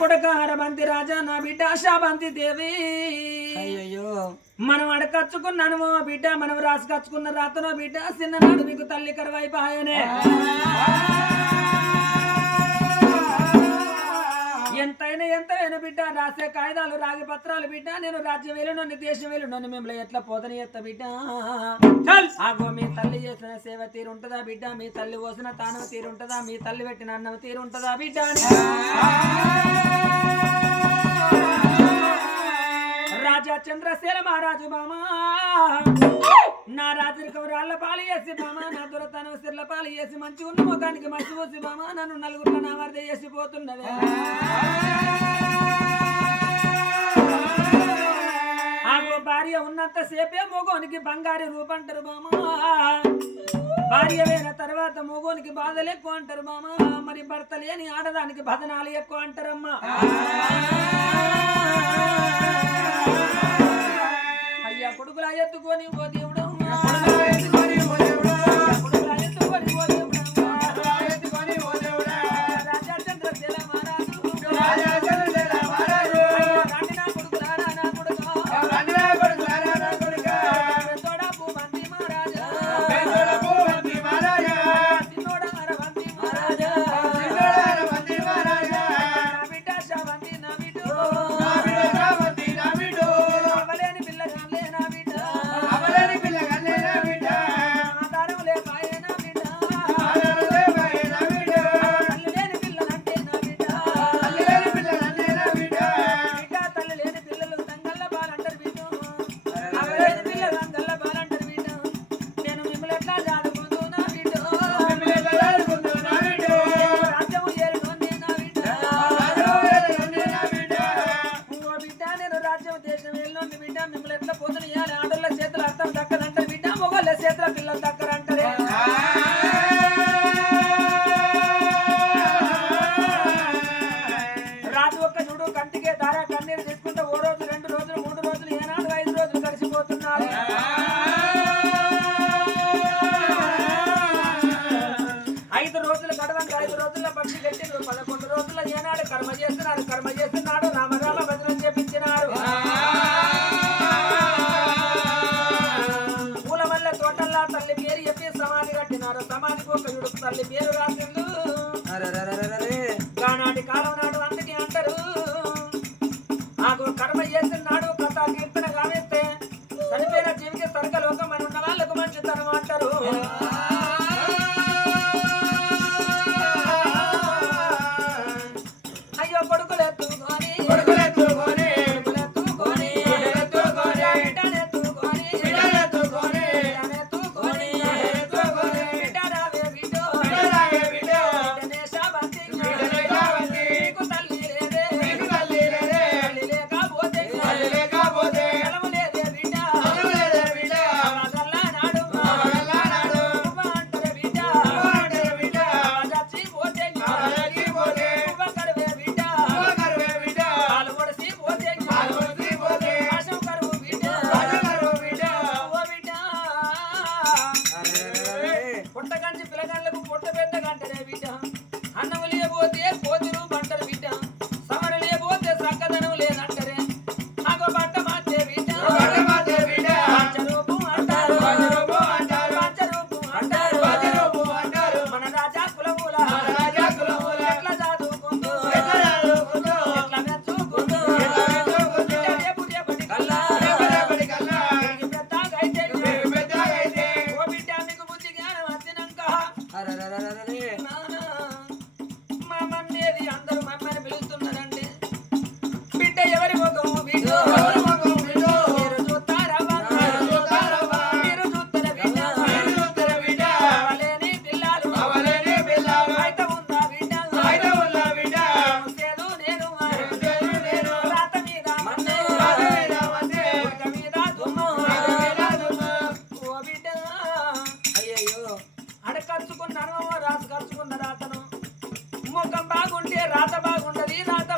కొడుక హరబంతి రాజా నా బిడ్డ శాబంతి దేవి అయ్యయ్యో. మనం అడకచ్చుకున్నాను బిడ్డ మనం రాసుకచ్చుకున్న రాతనో బిడ్డ చిన్ననాడు మీకు తల్లి కరువైపాయనే. ఎంతైనా ఎంతైనా బిడ్డ రాసే కాగితాలు రాగి పత్రాలు బిడ్డ నేను రాజ్యం వెళ్ళునని దేశం వెళ్ళునని మిమ్మల్ని ఎట్లా పోదని ఎత్త బిడ్డ? ఆగో మీ తల్లి చేసిన సేవ తీరుంటదా బిడ్డ? మీ తల్లి పోసిన తానం తీరుంటదా? మీ తల్లి పెట్టిన అన్నం తీరుంటదా బిడ్డ రాజు బామా. నా రాత్రి కౌరాళ్ళ పాలు చేసి బామా నా దొరతనం సిర్ల పాలు చేసి మంచి ఉన్న ముఖానికి మంచి పోసి బామా నన్ను నలుగురు నా వరద చేసి పోతున్నది. భార్య ఉన్నంత సేపే మోగోనికి బంగారు రూపంటారు బామా. భార్య అయిన తర్వాత మోగోనికి బాధలు ఎక్కువ అంటారు మామ మరి భర్త లేని ఆడదానికి భజనాలు ఎక్కువ అంటారమ్మా. కొడుకులా ఎత్తుకొని ఓ దేవుడు ఐదు రోజులు కలిసిపోతున్నారు. ఐదు రోజులు ఐదు రోజుల పక్షి కట్టి పదకొండు రోజుల ఏనాడు కర్మ చేస్తున్నారు కర్మ చేస్తున్నాడు తల్లి పేరు చెప్పి సమాధి కట్టినారు. సమాధికి ఒక యుడుకు తల్లి పేరు రాసిండు. ఆనాటి కాలం నాడు అందుకే అంటారు. నాకు కర్మ చేస్తున్నాడు కథ కీర్తన కావేస్తే చనిపోయిన జీవికి సరకలోకం అని ఉన్న వాళ్ళకు మంచితనం అంటారు.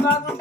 Bye.